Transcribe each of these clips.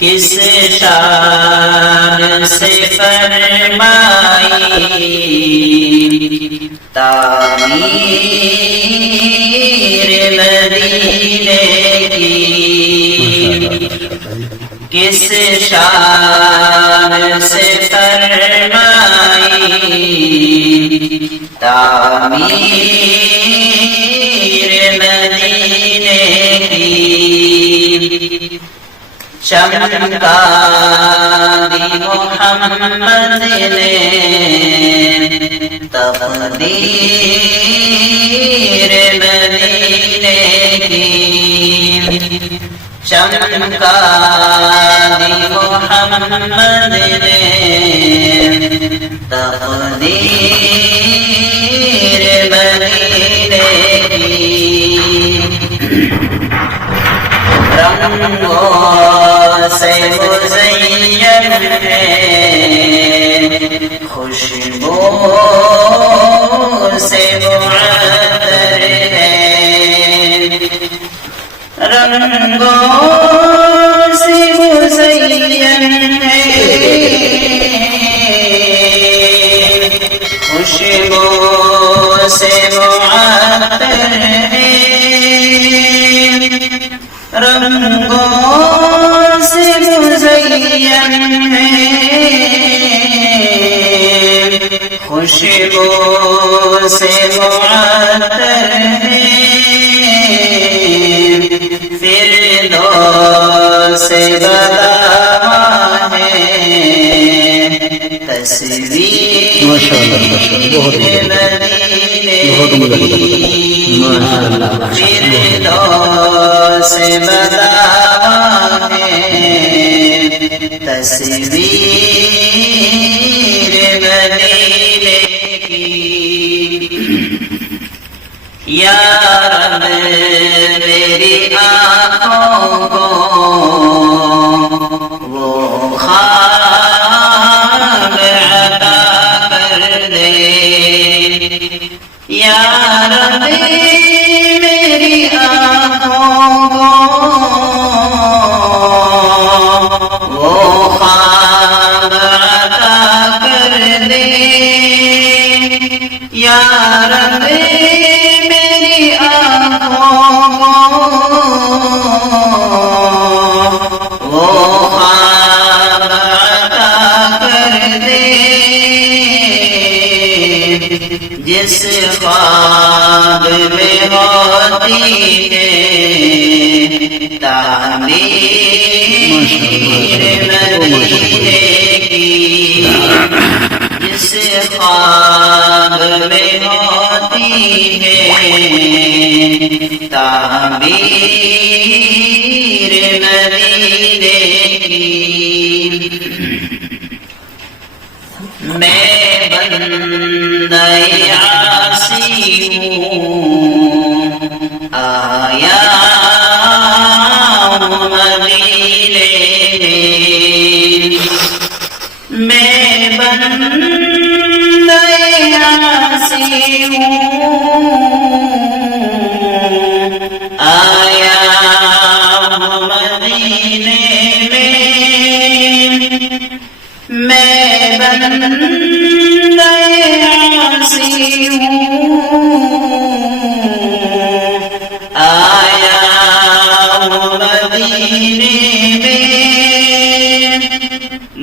کس شان سے فرمائی تعمیر مدینے کی، کس شان سے فرمائی تعمیر مدینے کی، چمکا دی محمد نے تقدیر مدینے کی، چمکا دی محمد نے تقدیر مدینے کی، رنگوں سے مزین ہے، خوشبو سے معطر ہے، رنگوں سے مزین ہے، خوشبو سے معطر ہے، رنگوں سے مزین ہے، خوشبو سے معطر ہے، فردوس سے بداواں ہے، تصویر مدینے کی، فردوس سے بداواں ہے، تصویر مدینے کی، یا رب میری آنکھوں کو وہ خواب عطا کر دے، یا رب میری آنکھوں کو وہ خواب عطا کر دے، یا رب میری آنکھوں کو وہ خواب عطا کر دے، جس خواب میں ہوتی ہے تعمیر مدینے کی، جس خواب میں ہوتی ہے تعمیر مدینے کی، میں بندہ عاصی ہوں آیا ہوں مدینے میں، میں بندہ عاصی ہوں آیا ہوں مدینے میں، میں بندہ عاصی ہوں آیا ہوں مدینے میں،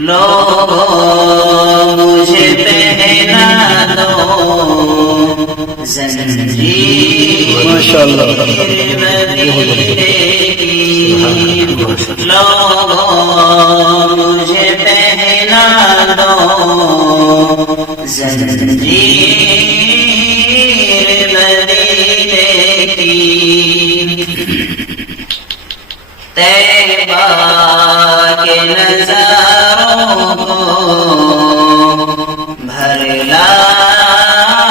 لوگوں مجھے پہنا دو زنجیر مدینے کی، لوگوں مجھے پہنا دو زنجیر مدینے کی، طیبہ کے نظاروں کو بھر لایا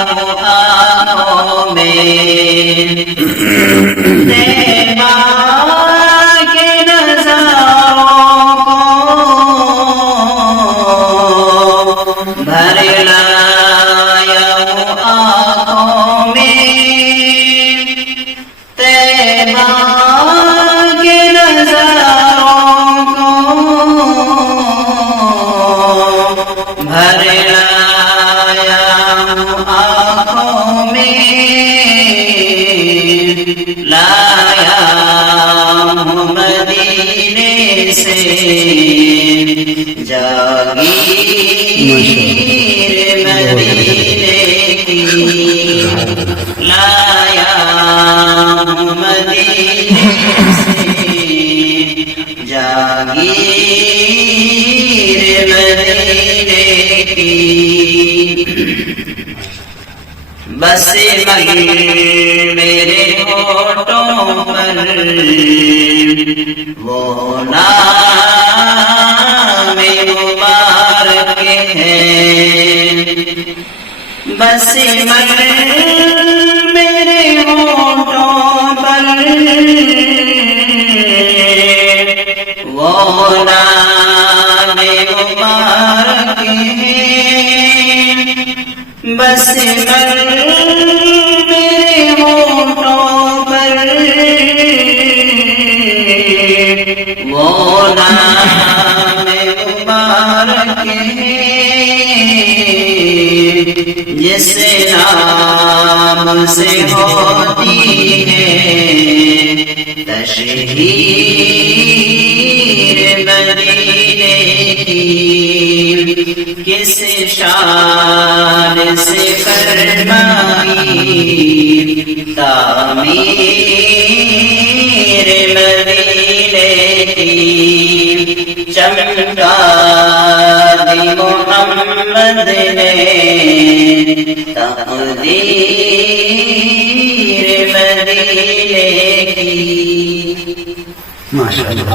ہوں آنکھوں میں، طیبہ کے نظاروں کو بھر لایا ہوں آنکھوں میں، طیبہ کے نظاروں بھر لایا ہوں آنکھوں میں، لایا ہوں مدینے سے جاگیر مدینے کی، لایا ہوں مدینے سے جاگیر مدینے کی، بس مگر میرے ہونٹوں پر وہ نام مبارک ہے، بس مگر میرے ہونٹوں پر وہ نام مبارک ہے، بس مگر میرے ہونٹوں پر وہ نام مبارک ہے، جس نام سے ہوتی ہے تشہیر مدینے کی، کس شان سے فرمائی تعمیر مدینے کی، چمکا دی محمد نے تقدیر مدینے کی۔ ماشاءاللہ۔